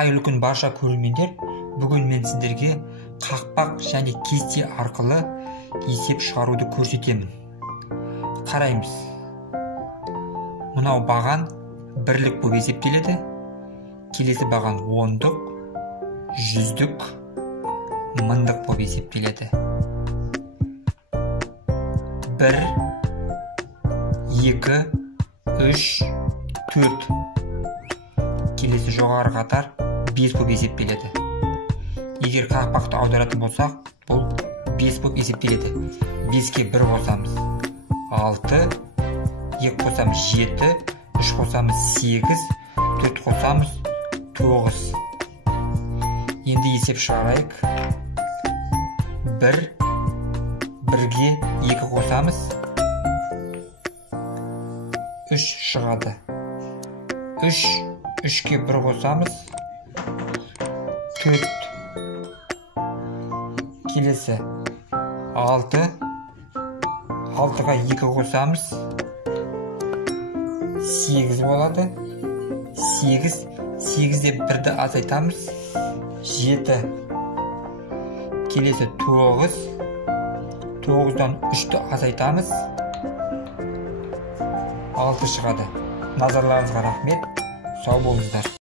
Қайырлы күн барша көрермендер. Бүгін мен сіздерге қақпақ және кесте арқылы есеп шығаруды көрсетемін. Қараймыз. Мынау баған бірлік болып есептеледі. Келесі баған ондық, жүздік, мыңдық болып есептеледі. 1, 2, 3, 4. Келесі жоғары қатар 5 болып есептеледі. Егер қақпақты аударатын болсақ, бұл 5 болып есептеледі. 5-ке 1 қосамыз 6, 2 қосамыз 7, 3 қосамыз 8, 4 қосамыз 9. Енді есеп шығарайық. 1-ге 2 қосамыз 3 шығады. 3-ке 1 қосамыз 4. Келесі 6-ға 2 қосамыз 8 болады. 8-де 1-ді азайтамыз 7. Келесі 9-дан 3-ті азайтамыз 6 шығады. Назарларыңызға рахмет. Сау болыңыздар.